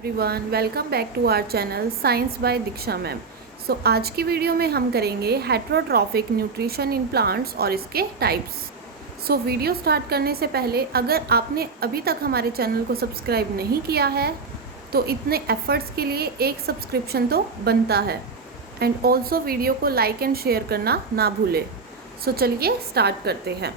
Everyone, welcome back to our channel science by Diksha ma'am. आज की video में हम करेंगे हेट्रोट्रॉफिक न्यूट्रिशन इन प्लांट्स और इसके टाइप्स। वीडियो स्टार्ट करने से पहले अगर आपने अभी तक हमारे चैनल को सब्सक्राइब नहीं किया है तो इतने एफर्ट्स के लिए एक सब्सक्रिप्शन तो बनता है। एंड ऑल्सो वीडियो को लाइक एंड शेयर करना ना भूलें। चलिए स्टार्ट करते हैं।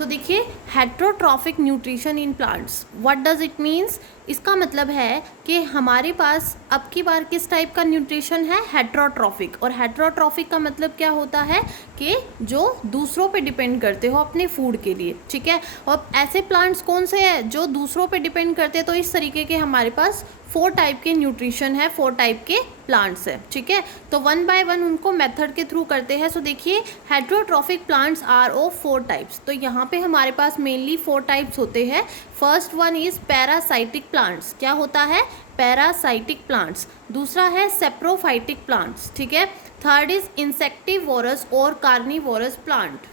देखिए, heterotrophic nutrition in plants, what does it means. इसका मतलब है कि हमारे पास अब की बार किस टाइप का न्यूट्रिशन है, हेट्रोट्रॉफिक। और हेट्रोट्रॉफिक का मतलब क्या होता है कि जो दूसरों पे डिपेंड करते हो अपने फूड के लिए, ठीक है। और ऐसे प्लांट्स कौन से हैं जो दूसरों पे डिपेंड करते हैं, तो इस तरीके के हमारे पास 4 टाइप के न्यूट्रिशन है, 4 टाइप के प्लांट्स है, ठीक है। तो वन बाय वन उनको मेथड के थ्रू करते हैं। देखिए, heterotrophic plants are of 4 types. तो यहाँ पे हमारे पास मेनली 4 टाइप्स होते हैं। First one is parasitic plants. क्या होता है? Parasitic plants. दूसरा है सेप्रोफाइटिक प्लांट्स, ठीक है। थर्ड इज इंसेक्टिवोरस और carnivorous plant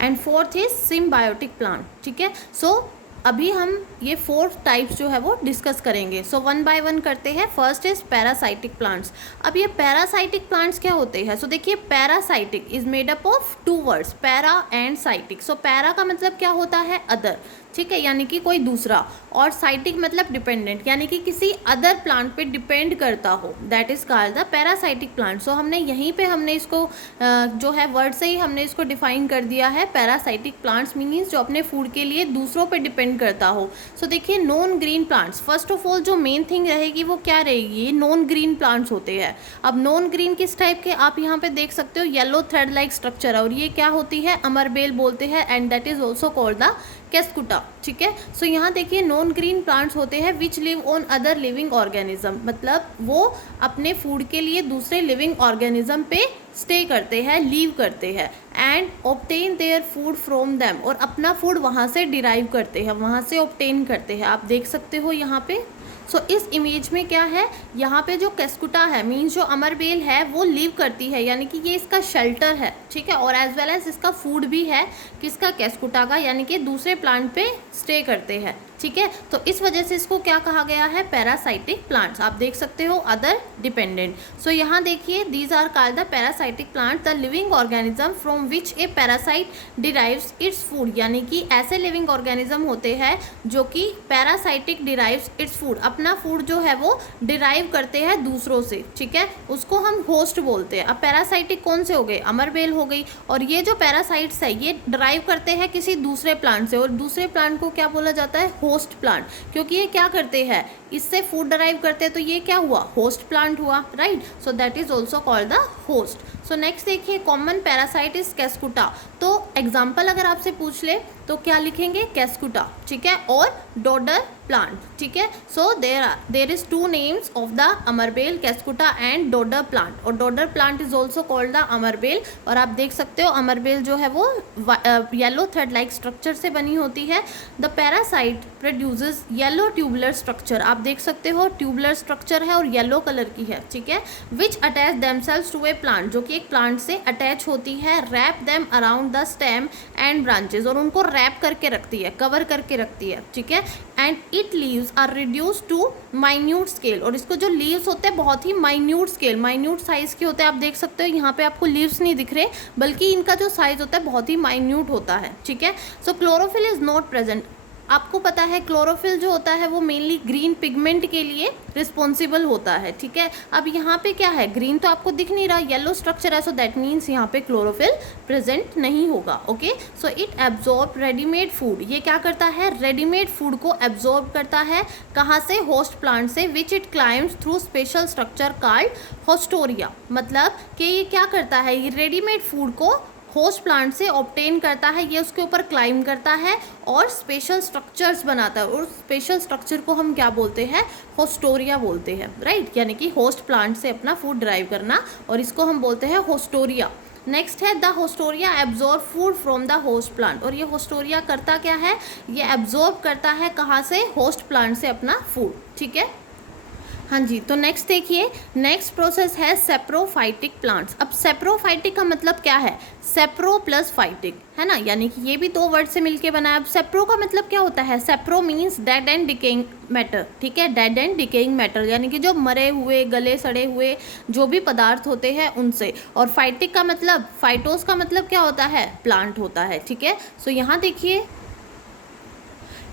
and fourth is symbiotic plant, ठीक है। अभी हम ये 4 टाइप्स जो है वो डिस्कस करेंगे। वन बाय वन करते हैं। First is parasitic plants. अब ये पैरासाइटिक प्लांट्स क्या होते हैं? देखिए, parasitic is made up of 2 words, para and sciatic. Para का मतलब क्या होता है? अदर, ठीक है, यानी कि कोई दूसरा। और साइटिक मतलब डिपेंडेंट, यानी कि किसी अदर प्लांट पे डिपेंड करता हो, that is called the parasitic plant. हमने यहीं पे हमने इसको जो है वर्ड से ही हमने इसको डिफाइन कर दिया है। पैरासाइटिक प्लांट्स मीन्स जो अपने फूड के लिए दूसरों पे डिपेंड करता हो। देखिए, non green plants, first of all जो मेन थिंग रहेगी वो क्या रहेगी? नॉन ग्रीन प्लांट्स होते हैं। अब नॉन ग्रीन किस टाइप के, आप यहाँ पे देख सकते हो येलो थ्रेड लाइक स्ट्रक्चर, और ये क्या होती है? अमरबेल बोलते हैं and that is also called the Cuscuta, ठीक है। यहाँ देखिए, नॉन ग्रीन प्लांट्स होते हैं which live on other living organism, मतलब वो अपने फूड के लिए दूसरे लिविंग ऑर्गेनिज्म पे स्टे करते हैं, लीव करते हैं and obtain their food from them, और अपना फूड वहाँ से डिराइव करते हैं, वहाँ से ऑब्टेन करते हैं। आप देख सकते हो यहाँ पे। इस इमेज में क्या है, यहाँ पे जो केस्कुटा है मीन्स जो अमरबेल है वो लीव करती है, यानी कि ये इसका शेल्टर है, ठीक है। और एज वेल एज इसका फूड भी है किसका? केस्कुटा का, यानी कि दूसरे प्लांट पे स्टे करते हैं, ठीक है। तो इस वजह से इसको क्या कहा गया है? Parasitic plants. आप देख सकते हो अदर डिपेंडेंट। यहाँ देखिए, these are called the parasitic plant, the living organism from which a parasite derives its food, यानी कि ऐसे लिविंग ऑर्गेनिज्म होते हैं जो कि पैरासाइटिक डिराइव्स इट्स फूड, अपना फूड जो है वो डिराइव करते हैं दूसरों से, ठीक है। उसको हम होस्ट बोलते हैं। अब पैरासाइटिक कौन से हो गए? अमरबेल हो गई। और ये जो पैरासाइट्स है ये डिराइव करते हैं किसी दूसरे प्लांट से, और दूसरे प्लांट को क्या बोला जाता है? होस्ट प्लांट, क्योंकि ये क्या करते हैं? इससे फूड डिराइव करते हैं, तो ये क्या हुआ? होस्ट प्लांट हुआ, right. That is also called the host. Next देखिए, कॉमन पैरासाइट इज केस्कुटा। तो एग्जाम्पल अगर आपसे पूछ ले तो क्या लिखेंगे? केस्कुटा, ठीक है, और डोडर प्लांट, ठीक है। There is 2 names of the amarbel, Cuscuta and dodder plant, और dodder plant is also called the amarbel. और आप देख सकते हो अमरबेल जो है वो येलो थ्रेड लाइक स्ट्रक्चर से बनी होती है। The parasite produces yellow tubular structure, आप देख सकते हो ट्यूबुलर स्ट्रक्चर है और येलो कलर की है, ठीक है। Which attach themselves to a plant, जो कि एक प्लांट से अटैच होती है। Wrap them around the stem and branches, और उनको रैप करके रखती है, कवर करके रखती है, ठीक है। And it leaves are reduce to minute scale, और इसको जो लीव्स होते हैं बहुत ही माइन्यूट स्केल, माइन्यूट साइज के होते हैं। आप देख सकते हो यहाँ पे आपको लीव्स नहीं दिख रहे, बल्कि इनका जो साइज होता है बहुत ही माइन्यूट होता है, ठीक है। Chlorophyll is not present. आपको पता है क्लोरोफिल जो होता है वो मेनली ग्रीन पिगमेंट के लिए रिस्पॉन्सिबल होता है, ठीक है। अब यहाँ पे क्या है? ग्रीन तो आपको दिख नहीं रहा, येलो स्ट्रक्चर है, दैट मीन्स यहाँ पे क्लोरोफिल प्रेजेंट नहीं होगा, okay. It absorb readymade food, ये क्या करता है? रेडीमेड फूड को एब्जॉर्ब करता है। कहाँ से? होस्ट प्लांट से। Which it climbs through special structure called होस्टोरिया, मतलब कि ये क्या करता है? ये रेडीमेड फूड को होस्ट प्लांट से ऑब्टेन करता है, ये उसके ऊपर क्लाइम करता है और स्पेशल स्ट्रक्चर्स बनाता है, और स्पेशल स्ट्रक्चर को हम क्या बोलते हैं? होस्टोरिया बोलते हैं, राइट। यानी कि होस्ट प्लांट से अपना फूड ड्राइव करना, और इसको हम बोलते हैं होस्टोरिया। नेक्स्ट है the होस्टोरिया absorb food from the host plant, और ये होस्टोरिया करता क्या है? ये एब्जॉर्ब करता है कहाँ से? होस्ट प्लांट से अपना फूड, ठीक है। हाँ जी, तो नेक्स्ट देखिए, नेक्स्ट प्रोसेस है सेप्रोफाइटिक प्लांट्स। अब सेप्रोफाइटिक का मतलब क्या है? सेप्रो प्लस फाइटिक, है ना, यानी कि ये भी दो वर्ड से मिलके बना है। अब सेप्रो का मतलब क्या होता है? सेप्रो means dead and decaying matter, ठीक है, डेड एंड डिकेइंग मैटर, यानी कि जो मरे हुए, गले सड़े हुए जो भी पदार्थ होते हैं उनसे। और फाइटिक का मतलब, फाइटोस का मतलब क्या होता है? प्लांट होता है, ठीक है। सो यहाँ देखिए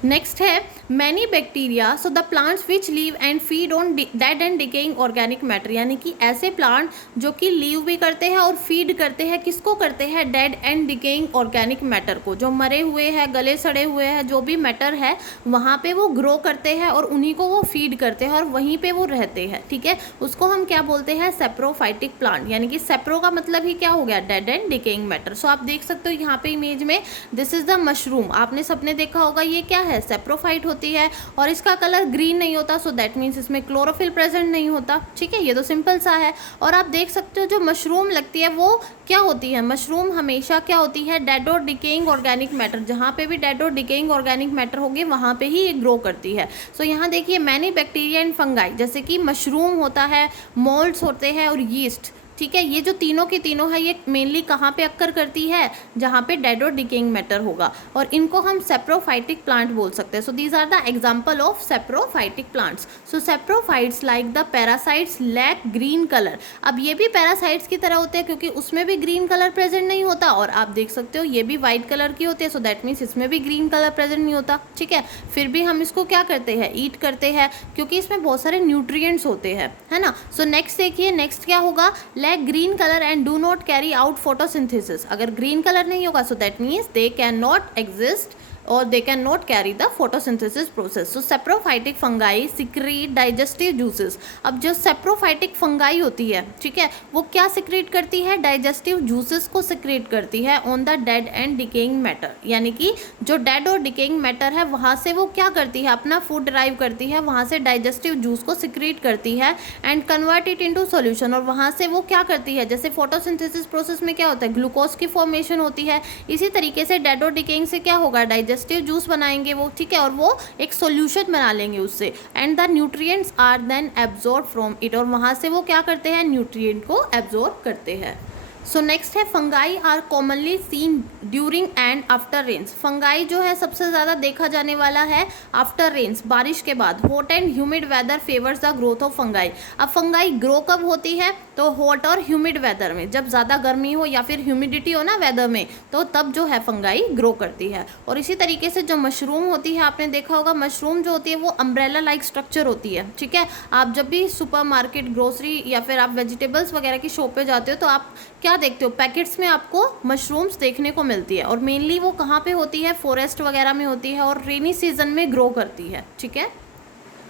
नेक्स्ट है many bacteria, so the plants which leave and feed on dead and decaying organic matter, यानी कि ऐसे प्लांट जो कि लीव भी करते हैं और फीड करते हैं, किसको करते हैं? Dead and decaying organic matter को, जो मरे हुए हैं, गले सड़े हुए हैं, जो भी मैटर है वहाँ पे वो ग्रो करते हैं और उन्हीं को वो फीड करते हैं और वहीं पे वो रहते हैं, ठीक है। उसको हम क्या बोलते हैं? सेप्रोफाइटिक प्लांट, यानी कि सेप्रो का मतलब ही क्या हो गया? Dead and decaying matter. So आप देख सकते हो यहाँ पे इमेज में, दिस इज द मशरूम, आपने सबने देखा होगा, ये क्या है? सेप्रोफाइट होती है और इसका कलर ग्रीन नहीं होता, सो दैट मीन्स इसमें क्लोरोफिल प्रेजेंट नहीं होता, ठीक है। ये तो सिंपल सा है। और आप देख सकते हो जो मशरूम लगती है वो क्या होती है? मशरूम हमेशा क्या होती है? डेड और डिकेइंग ऑर्गेनिक मैटर, जहाँ पे भी डेड और डिकेइंग ऑर्गेनिक मैटर होगी वहाँ पे ही ये ग्रो करती है। सो यहाँ देखिए मैनी बैक्टीरिया एंड फंगाई, जैसे कि मशरूम होता है, मोल्ड्स होते हैं और यीस्ट, ठीक है। ये जो तीनों की तीनों है ये मेनली कहाँ पे अक्कर करती है? जहाँ पे डेड और डिकेइंग मैटर होगा, और इनको हम सेप्रोफाइटिक प्लांट बोल सकते हैं। So these are the example of saprophytic plants. So saprophytes like the parasites lack green colour. अब ये भी पैरासाइट्स की तरह होते हैं क्योंकि उसमें भी ग्रीन कलर प्रेजेंट नहीं होता, और आप देख सकते हो ये भी वाइट कलर की होती है, सो दैट मीन्स इसमें भी ग्रीन कलर प्रेजेंट नहीं होता, ठीक है। फिर भी हम इसको क्या करते हैं? ईट करते हैं, क्योंकि इसमें बहुत सारे न्यूट्रिएंट्स होते हैं, है ना। सो नेक्स्ट देखिए, नेक्स्ट क्या होगा? Lack green colour and do not carry out photosynthesis. अगर ग्रीन कलर नहीं होगा so that means they can not exist or they cannot carry the photosynthesis process. So saprophytic fungi secrete digestive juices. अब जो saprophytic fungi होती है, ठीक है, वो क्या secrete करती है? digestive juices को secrete करती है on the dead and decaying matter, यानी कि जो dead और decaying matter है वहाँ से वो क्या करती है? अपना food derive करती है, वहाँ से digestive juice को secrete करती है and convert it into solution, और वहाँ से वो क्या करती है? जैसे photosynthesis process में क्या होता है? ग्लूकोज की फॉर्मेशन होती है, इसी तरीके से dead और decaying से क्या होगा? डाइजेस्टिव जूस बनाएंगे वो, ठीक है, और वो एक सॉल्यूशन बना लेंगे उससे, and the nutrients are then absorb from it, और वहाँ से वो क्या करते हैं? न्यूट्रिएंट को एब्जॉर्ब करते हैं। सो नेक्स्ट है fungi are commonly seen during and after rains. Fungi जो है सबसे ज़्यादा देखा जाने वाला है आफ्टर रेन्स, बारिश के बाद। Hot and humid weather favours the growth of fungi. अब फंगाई ग्रो कब होती है? तो हॉट और ह्यूमिड वेदर में, जब ज़्यादा गर्मी हो या फिर ह्यूमिडिटी हो ना वेदर में, तो तब जो है फंगाई ग्रो करती है। और इसी तरीके से जो मशरूम होती है, आपने देखा होगा मशरूम जो होती है वो अम्ब्रेला लाइक स्ट्रक्चर होती है, ठीक है। आप जब भी सुपर मार्केट, ग्रोसरी या फिर आप वेजिटेबल्स वगैरह की शॉप पे जाते हो तो आप क्या देखते हो? पैकेट्स में आपको मशरूम्स देखने को मिलती है, और मेनली वो कहाँ पे होती है? फॉरेस्ट वगैरह में होती है और रेनी सीजन में ग्रो करती है, ठीक है।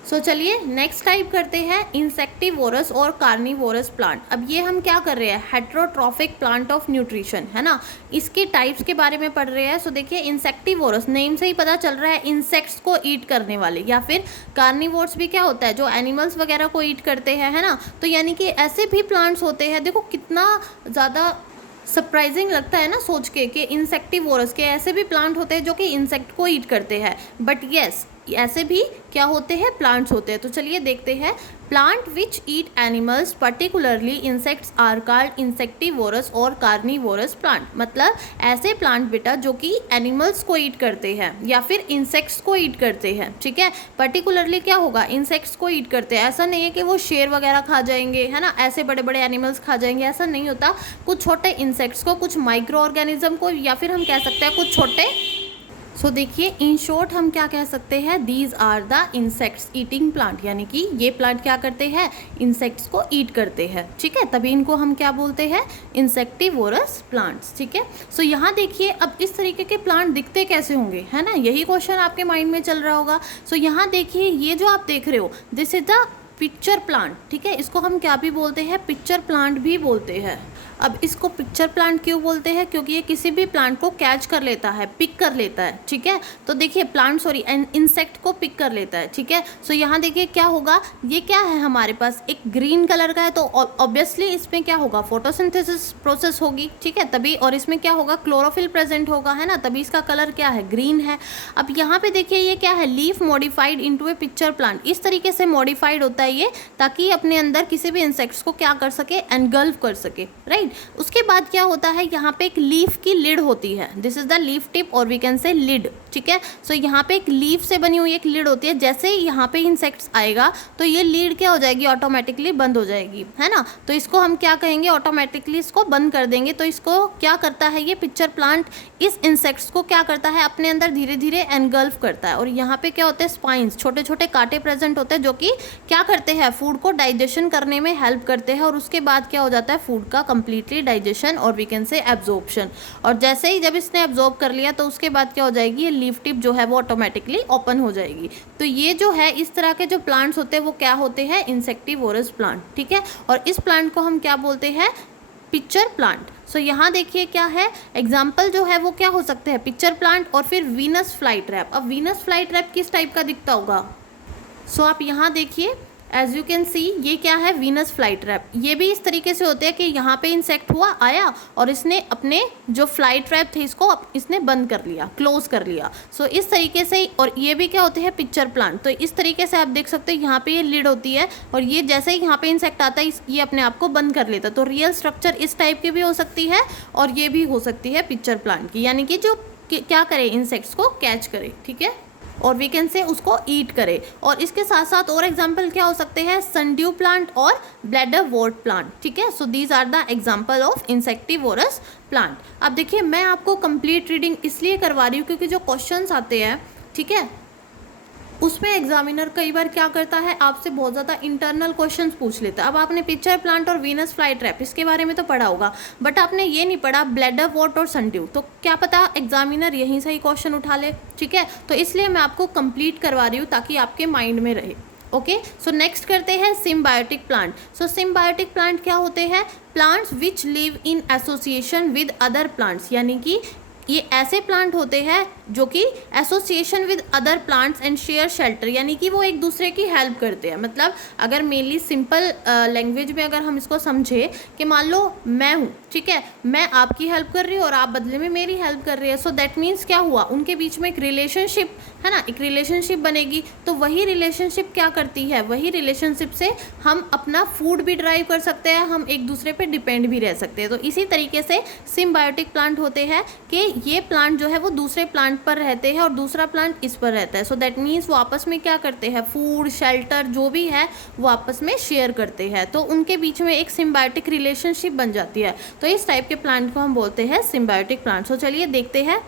सो चलिए नेक्स्ट टाइप करते हैं इंसेक्टिवोरस और कार्निवोरस प्लांट। अब ये हम क्या कर रहे हैं? हेट्रोट्रॉफिक प्लांट ऑफ न्यूट्रिशन, है ना, इसके टाइप्स के बारे में पढ़ रहे हैं। सो देखिए इंसेक्टिवोरस, नेम से ही पता चल रहा है इंसेक्ट्स को ईट करने वाले, या फिर कार्निवोर्स भी क्या होता है? जो एनिमल्स वगैरह को ईट करते हैं, है ना। तो यानी कि ऐसे भी प्लांट्स होते हैं, देखो कितना ज़्यादा सरप्राइजिंग लगता है ना सोच के कि इंसेक्टिवोरस के ऐसे भी प्लांट होते हैं जो कि इंसेक्ट को ईट करते हैं, बट यस ऐसे भी क्या होते हैं? प्लांट्स होते हैं। तो चलिए देखते हैं। Plant which eat animals particularly insects are called insectivorous और कार्निवोरस प्लांट। मतलब ऐसे प्लांट बेटा जो कि एनिमल्स को ईट करते हैं या फिर इंसेक्ट्स को ईट करते हैं, ठीक है। पर्टिकुलरली क्या होगा? इंसेक्ट्स को ईट करते हैं। ऐसा नहीं है कि वो शेर वगैरह खा जाएंगे, है ना, ऐसे बड़े बड़े एनिमल्स खा जाएंगे, ऐसा नहीं होता। कुछ छोटे इंसेक्ट्स को, कुछ माइक्रो ऑर्गेनिज्म को, या फिर हम कह सकते हैं कुछ छोटे। सो देखिए इन शॉर्ट हम क्या कह सकते हैं? These are the insects eating plant, यानी कि ये प्लांट क्या करते हैं? इंसेक्ट्स को ईट करते हैं, ठीक है। तभी इनको हम क्या बोलते हैं? इंसेक्टिवोरस प्लांट्स, ठीक है। सो यहाँ देखिए अब इस तरीके के प्लांट दिखते कैसे होंगे, है ना, यही क्वेश्चन आपके माइंड में चल रहा होगा। सो यहाँ देखिए ये जो आप देख रहे हो, this is the pitcher plant, ठीक है। इसको हम क्या भी बोलते हैं? पिक्चर प्लांट भी बोलते हैं। अब इसको पिक्चर प्लांट क्यों बोलते हैं? क्योंकि ये किसी भी प्लांट को कैच कर लेता है, पिक कर लेता है, ठीक है। तो देखिए प्लांट इंसेक्ट को पिक कर लेता है, ठीक है। सो यहाँ देखिए क्या होगा, ये क्या है हमारे पास? एक ग्रीन कलर का है, तो ऑब्वियसली इसमें क्या होगा? फोटोसिंथेसिस प्रोसेस होगी, ठीक है, तभी। और इसमें क्या होगा? क्लोरोफिल प्रेजेंट होगा, है ना, तभी इसका कलर क्या है? ग्रीन है। अब यहाँ पे देखिए ये क्या है? लीफ मॉडिफाइड इनटू ए पिक्चर प्लांट। इस तरीके से मॉडिफाइड होता है चाहिए ताकि ये अपने अंदर किसी भी इंसेक्ट्स को क्या कर सके, एनगल्फ कर सके, राइट। उसके बाद क्या होता है, यहाँ पे एक लीफ की लिड होती है, this is the leaf tip और वी कैन से लिड, ठीक है। सो यहाँ पे एक लीफ से बनी हुई एक लिड होती है, जैसे ही यहाँ पे इंसेक्ट्स आएगा तो ये लीड क्या हो जाएगी, ऑटोमेटिकली बंद हो जाएगी, है ना। तो इसको हम क्या कहेंगे, ऑटोमेटिकली इसको बंद कर देंगे। तो इसको क्या करता है, ये पिक्चर प्लांट इस इंसेक्ट्स को क्या करता है, अपने अंदर धीरे धीरे एनगल्फ करता है। और यहाँ पे क्या होते हैं, स्पाइंस, छोटे छोटे कांटे प्रेजेंट होते हैं जो कि क्या करते हैं, फूड को डाइजेशन करने में हेल्प करते हैं। और उसके बाद क्या हो जाता है, फूड का कंप्लीटली डाइजेशन और वी कैन से एब्जॉर्प्शन। और जैसे ही जब इसने एब्जॉर्ब कर लिया तो उसके बाद क्या हो जाएगी, ये लीफ टिप जो है वो ऑटोमेटिकली ओपन हो जाएगी। तो ये जो है इस तरह के जो प्लांट्स होते हैं वो क्या होते हैं, इंसेक्टिवोरस प्लांट, ठीक है। और इस प्लांट को हम क्या बोलते हैं, पिक्चर प्लांट। सो यहाँ देखिए क्या है, एग्जाम्पल जो है वो क्या हो सकते हैं, पिक्चर प्लांट और फिर वीनस फ्लाई ट्रैप। अब वीनस फ्लाई ट्रैप किस टाइप का दिखता होगा, सो आप यहाँ देखिए, एज यू कैन सी ये क्या है, वीनस फ्लाई ट्रैप। ये भी इस तरीके से होते हैं कि यहाँ पे इंसेक्ट हुआ, आया और इसने अपने जो फ्लाई ट्रैप थे इसको इसने बंद कर लिया, क्लोज कर लिया। सो इस तरीके से। और ये भी क्या होते हैं, पिक्चर प्लांट। तो इस तरीके से आप देख सकते हैं यहाँ पे ये लिड होती है और ये जैसे ही यहाँ पे इंसेक्ट आता है ये अपने आप को बंद कर लेता है। तो रियल स्ट्रक्चर इस टाइप की भी हो सकती है और ये भी हो सकती है पिक्चर प्लांट की, यानी कि जो क्या करे, इंसेक्ट्स को कैच करे, ठीक है, और वी कैन से उसको ईट करे। और इसके साथ साथ और एग्जाम्पल क्या हो सकते हैं, सनड्यू प्लांट और ब्लैडर वॉर्ट प्लांट, ठीक है। So these are the example of insectivorous plant. अब देखिए मैं आपको कंप्लीट रीडिंग इसलिए करवा रही हूँ क्योंकि जो क्वेश्चंस आते हैं, ठीक है, उसमें एग्जामिनर कई बार क्या करता है, आपसे बहुत ज़्यादा इंटरनल क्वेश्चंस पूछ लेता है। अब आपने पिक्चर प्लांट और वीनस फ्लाई ट्रैप इसके बारे में तो पढ़ा होगा, बट आपने ये नहीं पढ़ा ब्लैडर वॉर्ट और सनड्यू, तो क्या पता एग्जामिनर यहीं से ही क्वेश्चन उठा ले, ठीक है। तो इसलिए मैं आपको कंप्लीट करवा रही हूँ ताकि आपके माइंड में रहे। ओके, सो नेक्स्ट करते हैं सिम्बायोटिक प्लांट। सो सिम्बायोटिक प्लांट क्या होते हैं, plants which live in association with other plants, यानी कि ये ऐसे प्लांट होते हैं जो कि association with other plants and share shelter, यानी कि वो एक दूसरे की हेल्प करते हैं। मतलब अगर मेनली सिंपल लैंग्वेज में अगर हम इसको समझे कि मान लो मैं हूँ, ठीक है, मैं आपकी हेल्प कर रही हूँ और आप बदले में मेरी हेल्प कर रही है। सो दैट मीन्स क्या हुआ, उनके बीच में एक रिलेशनशिप है ना, एक रिलेशनशिप बनेगी। तो वही रिलेशनशिप क्या करती है, वही रिलेशनशिप से हम अपना फूड भी ड्राइव कर सकते हैं, हम एक दूसरे पे डिपेंड भी रह सकते हैं। तो इसी तरीके से सिम्बायोटिक प्लांट होते हैं कि ये प्लांट जो है वो दूसरे प्लांट पर रहते हैं और दूसरा प्लांट इस पर रहता है। सो दैट मीन्स वो आपस में क्या करते हैं, फूड शेल्टर जो भी है वो आपस में शेयर करते हैं। तो उनके बीच में एक सिम्बायोटिक रिलेशनशिप बन जाती है। तो इस टाइप के प्लांट को हम बोलते हैं सिम्बायोटिक प्लांट। सो चलिए देखते हैं।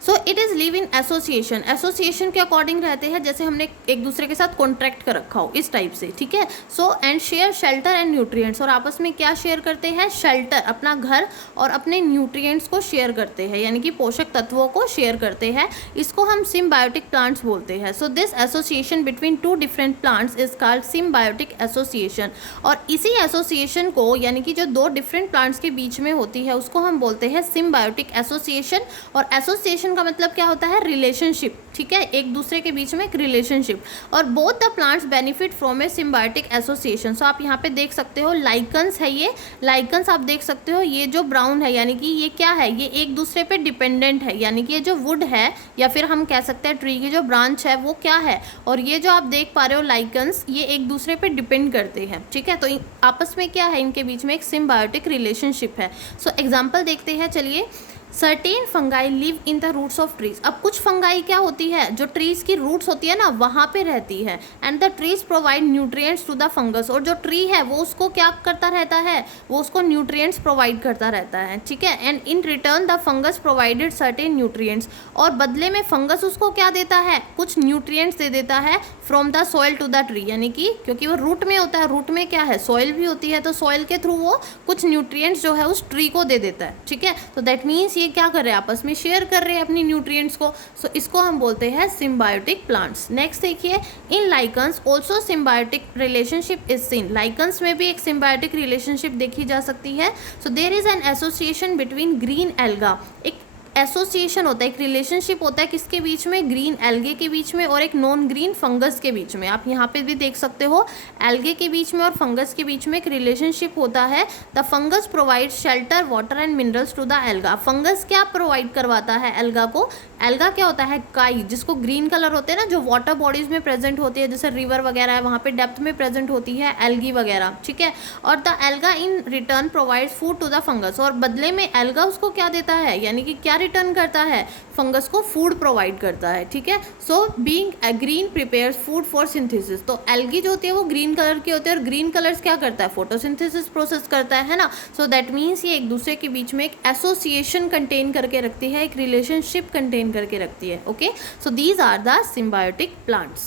So it is live in association, association के अकॉर्डिंग रहते हैं, जैसे हमने एक दूसरे के साथ कॉन्ट्रैक्ट कर रखा हो इस टाइप से, ठीक है। So and share shelter and nutrients, और आपस में क्या शेयर करते हैं, शेल्टर, अपना घर, और अपने न्यूट्रिएंट्स को शेयर करते हैं, यानी कि पोषक तत्वों को शेयर करते हैं। इसको हम सिम्बायोटिक प्लांट्स बोलते हैं। So this association between two different plants is called symbiotic association, और इसी एसोसिएशन को, यानी कि जो दो डिफरेंट प्लांट्स के बीच में होती है, उसको हम बोलते हैं सिम्बायोटिक एसोसिएशन। और एसोसिएशन का मतलब क्या होता है, रिलेशनशिप, ठीक है, एक दूसरे के बीच में एक रिलेशनशिप। और both the plants benefit from a symbiotic association. So आप यहाँ पे देख सकते हो लाइकन्स है, ये लाइकन्स आप देख सकते हो, ये जो ब्राउन है यानी कि ये क्या है, ये एक दूसरे पे डिपेंडेंट है, यानी कि ये जो वुड है या फिर हम कह सकते हैं ट्री की जो ब्रांच है वो क्या है, और ये जो आप देख पा रहे हो लाइकन्स, ये एक दूसरे पे डिपेंड करते हैं, ठीक है। तो आपस में क्या है, इनके बीच में एक सिम्बायोटिक रिलेशनशिप है। सो एग्जाम्पल देखते हैं, चलिए। Certain fungi live in the roots of trees. अब कुछ फंगाई क्या होती है, जो ट्रीज की रूट्स होती है ना वहाँ पे रहती है। And the trees provide nutrients to the fungus, और जो ट्री है वो उसको क्या करता रहता है, वो उसको न्यूट्रिएंट्स प्रोवाइड करता रहता है, ठीक है। And in return the fungus provided certain nutrients, और बदले में फंगस उसको क्या देता है, कुछ न्यूट्रिएंट्स दे देता है from the soil to the tree, यानी कि क्योंकि वो रूट में होता है, रूट में क्या है, सॉइल भी होती है, तो सॉइल के थ्रू वो कुछ न्यूट्रिएंट्स जो है उस ट्री को दे देता है, ठीक है। तो दैट मीन्स ये क्या कर रहे हैं, आपस में शेयर कर रहे हैं अपनी न्यूट्रिएंट्स को। सो इसको हम बोलते हैं सिम्बायोटिक प्लांट्स। नेक्स्ट देखिए, in lichens also symbiotic relationship is seen. Lichens में भी एक सिम्बायोटिक रिलेशनशिप देखी जा सकती है। So there is an association between green alga, एक एसोसिएशन होता है, एक रिलेशनशिप होता है किसके बीच में, ग्रीन एल्गे के बीच में और एक नॉन ग्रीन फंगस के बीच में। आप यहाँ पे भी देख सकते हो एल्गे के बीच में और फंगस के बीच में एक रिलेशनशिप होता है। The fungus provide shelter water and minerals to the alga. Fungus क्या प्रोवाइड करवाता है एल्गा को, एल्गा क्या होता है, काई, जिसको ग्रीन कलर होते हैं ना, जो वाटर बॉडीज में प्रेजेंट होती है, जैसे रिवर वगैरह है वहाँ पे डेप्थ में प्रेजेंट होती है एल्गी वगैरह, ठीक है। और the alga in return provides food to the fungus, और बदले में एल्गा उसको क्या देता है, यानी कि क्या रिटर्न करता है, फंगस को फूड प्रोवाइड करता है, ठीक है। So being green prepares food for synthesis, तो एल्गी जो होती है वो ग्रीन कलर की होती है, और ग्रीन कलर्स क्या करता है, फोटोसिंथेसिस प्रोसेस करता है ना। सो दैट मीन्स ये एक दूसरे के बीच में एक एसोसिएशन कंटेन करके रखती है, एक रिलेशनशिप कंटेन करके रखती है, okay. So these are the symbiotic plants.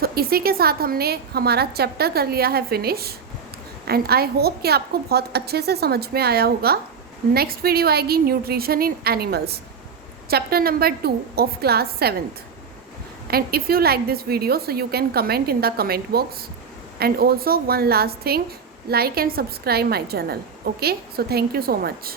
So इसी के साथ हमने हमारा चैप्टर कर लिया है फिनिश, एंड आई होप कि आपको बहुत अच्छे से समझ में आया होगा। नेक्स्ट वीडियो आएगी nutrition in animals, chapter number 2 of class 7th. And if you like this video, so you can comment in the comment box. And also one last thing, like and subscribe my channel, okay. So thank you so much.